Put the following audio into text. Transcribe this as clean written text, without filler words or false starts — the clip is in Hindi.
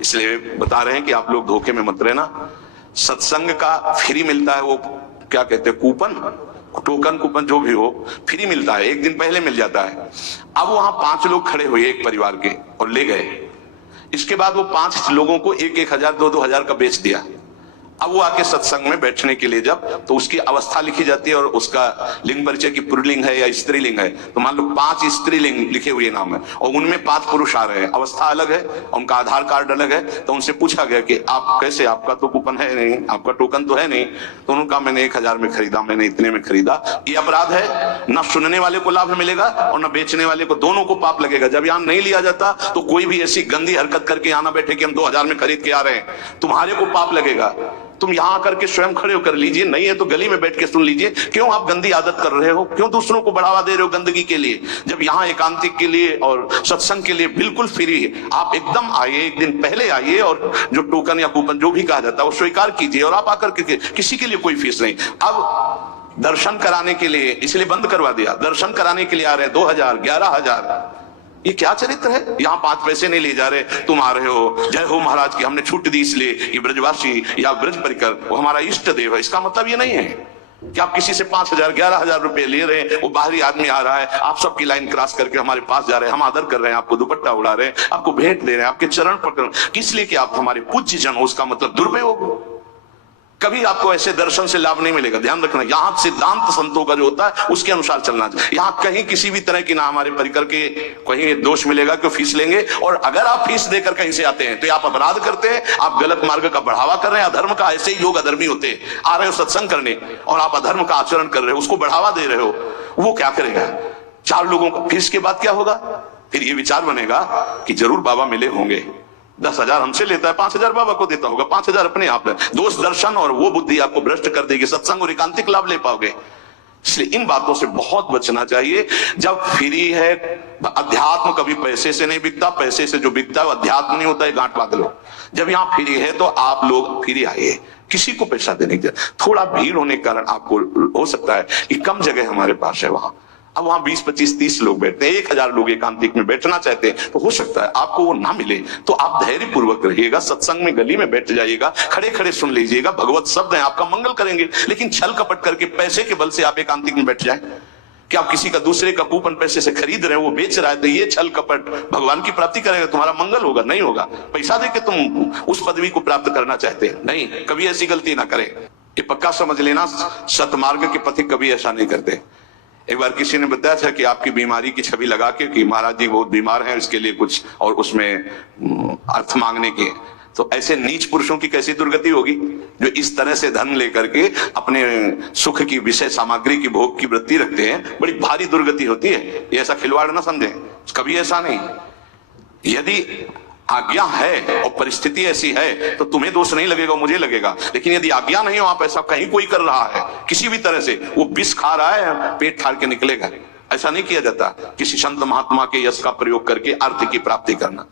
इसलिए बता रहे हैं कि आप लोग धोखे में मत रहना। सत्संग का फ्री मिलता है, वो क्या कहते हैं, कूपन, टोकन, कूपन जो भी हो, फ्री मिलता है, एक दिन पहले मिल जाता है। अब वहां 5 लोग खड़े हुए एक परिवार के और ले गए। इसके बाद वो 5 लोगों को 1-1 हजार 2-2 हजार का बेच दिया। अब वो आके सत्संग में बैठने के लिए जब, तो उसकी अवस्था लिखी जाती है और उसका लिंग परिचय की पुल्लिंग है या स्त्रीलिंग है, तो मान लो 5 स्त्रीलिंग लिखे हुए नाम है और उनमें 5 पुरुष आ रहे हैं, अवस्था अलग है, उनका आधार कार्ड अलग है। तो उनसे पूछा गया कि आप कैसे, आपका तो कूपन है नहीं, आपका टोकन तो है नहीं। तो उन्होंने कहा मैंने 1 हजार में खरीदा, मैंने इतने में खरीदा। ये अपराध है, ना सुनने वाले को लाभ मिलेगा और ना बेचने वाले को, दोनों को पाप लगेगा। जब यहाँ नहीं लिया जाता तो कोई भी ऐसी गंदी हरकत करके यहाँ ना बैठे कि हम 2 हजार में खरीद के आ रहे हैं, तुम्हारे को पाप लगेगा। तुम यहां आकर के स्वयं खड़े होकर लीजिए, नहीं है तो गली में बैठ के सुन लीजिए। क्यों आप गंदी आदत कर रहे हो, क्यों दूसरों को बढ़ावा दे रहे हो गंदगी के लिए, जब यहां एकांतिक के लिए और सत्संग के लिए बिल्कुल फ्री है। आप एकदम आइए, एक दिन पहले आइए और जो टोकन या कूपन जो भी कहा जाता है वो स्वीकार कीजिए और आप आकर के, किसी के लिए कोई फीस नहीं। अब दर्शन कराने के लिए इसलिए बंद करवा दिया, दर्शन कराने के लिए आ रहे हैं 2 हजार 11 हजार, ये क्या चरित्र है। यहाँ 5 पैसे नहीं ले जा रहे, तुम आ रहे हो जय हो महाराज की हमने छूट दी इसलिए, ये ब्रजवासी या ब्रज परिकर वो हमारा इष्ट देव है। इसका मतलब ये नहीं है कि आप किसी से 5 हजार 11 हजार रुपए ले रहे हैं, वो बाहरी आदमी आ रहा है, आप सबकी लाइन क्रॉस करके हमारे पास जा रहे हैं, हम आदर कर रहे हैं, आपको दुपट्टा उड़ा रहे हैं, आपको भेंट दे रहे हैं, आपके चरण पकड़, किस लिए कि आप हमारे पूज्य जन हो। उसका मतलब दुरुपयोग। कभी आपको ऐसे दर्शन से लाभ नहीं मिलेगा, ध्यान रखना। यहाँ सिद्धांत संतों का जो होता है उसके अनुसार चलना चाहिए। यहाँ कहीं किसी भी तरह की ना हमारे परिकर के कहीं दोष मिलेगा कि फीस लेंगे, और अगर आप फीस देकर कहीं से आते हैं तो आप अपराध करते हैं, आप गलत मार्ग का बढ़ावा कर रहे हैं, अधर्म का। ऐसे ही लोग अधर्मी होते हैं, आ रहे हो सत्संग करने और आप अधर्म का आचरण कर रहे हो, उसको बढ़ावा दे रहे हो, वो क्या करेगा 4 लोगों का। फिर इसके बाद क्या होगा, फिर ये विचार बनेगा कि जरूर बाबा मिले होंगे, 10 हजार हमसे लेता है, 5 हजार बाबा को देता होगा, 5 हजार अपने आप है। दोष दर्शन और वो बुद्धि आपको भ्रष्ट कर देगी, सत्संग और एकांतिक लाभ ले पाओगे। इसलिए इन बातों से बहुत बचना चाहिए। जब फ्री है, अध्यात्म कभी पैसे से नहीं बिकता, पैसे से जो बिकता है अध्यात्म नहीं होता है, गांठ बांध लो। जब यहाँ फ्री है तो आप लोग फ्री आइए, किसी को पैसा देने की। थोड़ा भीड़ होने के कारण आपको हो सकता है कि कम जगह हमारे पास है वहां, अब वहां 20, 25, 30 लोग बैठते हैं, 1 हजार लोग एकांतिक में बैठना चाहते हैं, तो हो सकता है आपको वो ना मिले। तो आप धैर्य पूर्वक रहिएगा, सत्संग में गली में बैठ जाइएगा, खड़े खड़े सुन लीजिएगा, भगवत शब्द है, आपका मंगल करेंगे। लेकिन छल कपट करके पैसे के बल से आप एकांतिक में बैठ जाए, कि आप किसी का दूसरे का कूपन पैसे से खरीद रहे हो, वो बेच रहा है, तो ये छल कपट भगवान की प्राप्ति करेगा, तुम्हारा मंगल होगा? नहीं होगा। पैसा देके तुम उस पदवी को प्राप्त करना चाहते हैं, नहीं, कभी ऐसी गलती ना करें। ये पक्का समझ लेना, सतमार्ग के पथिक कभी ऐसा नहीं करते। एक बार किसी ने बताया था कि आपकी बीमारी की छवि लगा के कि महाराज जी बहुत बीमार हैं, इसके लिए कुछ और उसमें अर्थ मांगने के। तो ऐसे नीच पुरुषों की कैसी दुर्गति होगी जो इस तरह से धन लेकर के अपने सुख की विषय सामग्री की भोग की वृत्ति रखते हैं। बड़ी भारी दुर्गति होती है, ये ऐसा खिलवाड़ ना समझें, कभी ऐसा नहीं। यदि आज्ञा है और परिस्थिति ऐसी है तो तुम्हें दोष नहीं लगेगा, मुझे लगेगा। लेकिन यदि आज्ञा नहीं हो, आप ऐसा कहीं कोई कर रहा है किसी भी तरह से, वो विष खा रहा है, पेट फाड़ के निकलेगा। ऐसा नहीं किया जाता। किसी संत महात्मा के यश का प्रयोग करके अर्थ की प्राप्ति करना।